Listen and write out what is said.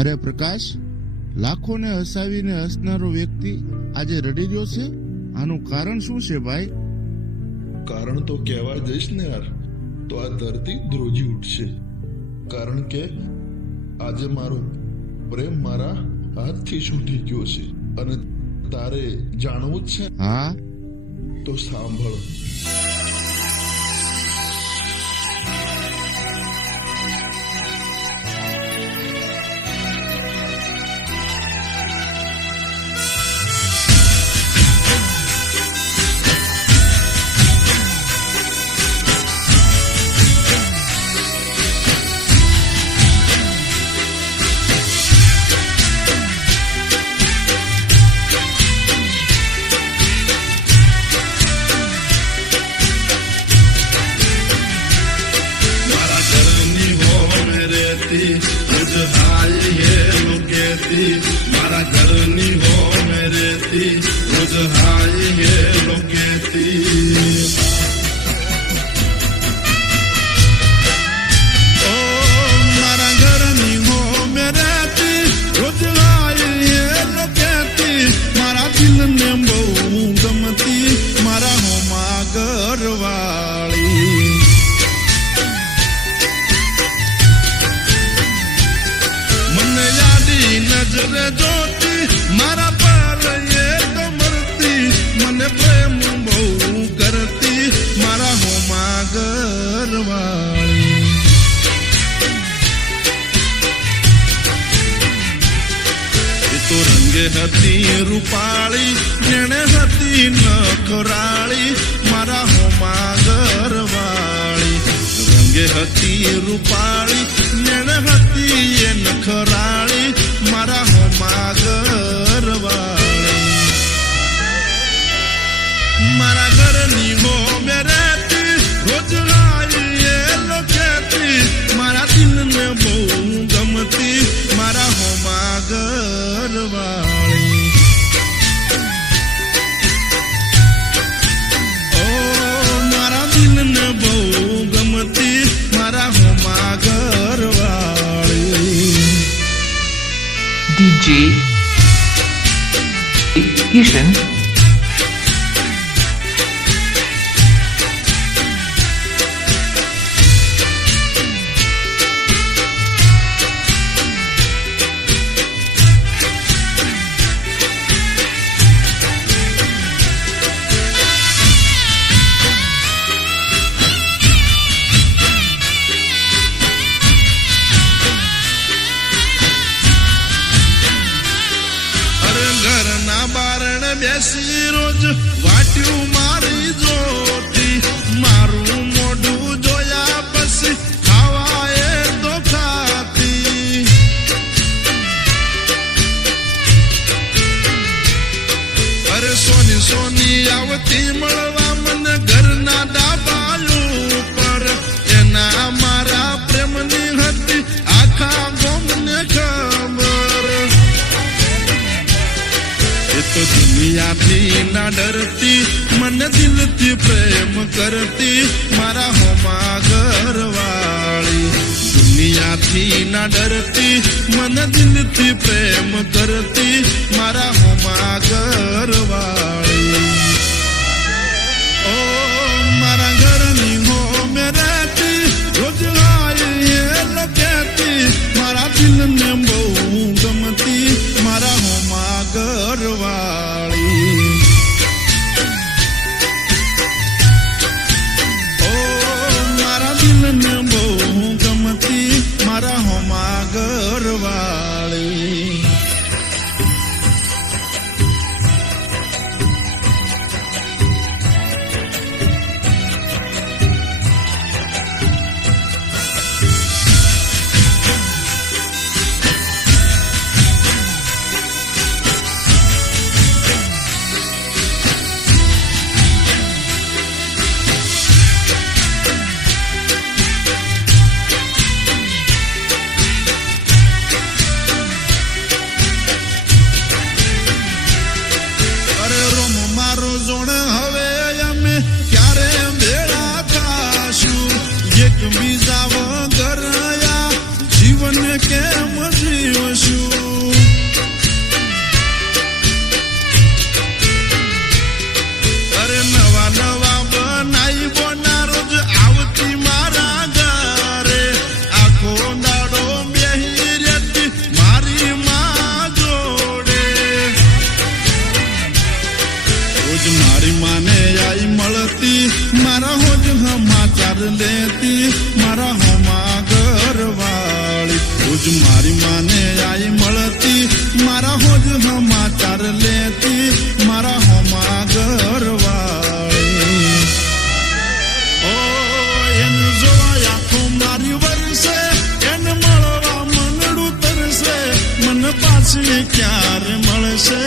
અરે પ્રકાશ, લાખોને હસાવીને હસનારો વ્યક્તિ આજે રડી રહ્યો છે. આનું કારણ શું છે ભાઈ? કારણ તો કહેવા જઈશ ને યાર તો આ ધરતી ધ્રુજી ઉઠશે. કારણ કે આજે મારો પ્રેમ મારા હાથથી છૂટી ગયો છે અને તારે જાણવું જ છે. હા, તો સાંભળ. मारा घरनी हो मेरे थी रोज हाय ये लोगे थी ओ मारा घरनी हो मेरे थी रोज हाय ये लोगे थी मारा दिल ने बहु गमती मारा हो मा घरवाली नजर जोती मारा पर ये तो मरती मने प्रेम बहु करती मारा हो मा घरवाली तो रंगे हती रूपाली जेने हती नखराली मारा हो मा घरवाली रंगे हती रूपाली जेने हती ये नखराली मारा हो मा घरवाली मारा घरनी हो मेरे थी रोज आई ये लोकेती मारा दिल ने बहु गमती मारा हो मा घरवाली ओ मारा दिल ने बहु गमती मारा हो मा घरवाली DJ Kishan બેસી રોજ વાટ્યું મારી જોતી મારું મોઢું જોયા પછી ખાવા એ તો ખાતી અરે સોની સોની આવતી મળવા મને ઘરના ડાબાયું પર એના મારા પ્રેમની હતી આખા ગોમને ખબર तो दुनिया थी ना डरती मन दिल थी प्रेम करती मारा हो मा घरवाली दुनिया थी ना डरती मन दिल थी प्रेम करती मारा हो मा घरवाली ओ मारा घरनी हो मेरे थी रोज आए ये लगती मारा दिल ने बहु गमती मारा हो मा घरवाली ओ मारा दिल ने बहु गमती मारा हो मा घरवाली એક બીજા લેતી મારા હોમા ઘરવાળી રોજ મારી માને આઈ મળતી મારા હોજ સમાચાર લેતી મારા હોમા ઘરવાળી ઓ એને જોવા આંખો મારી વરસે એને મળવા મનડું તરસે મન પાછી ક્યારે મળશે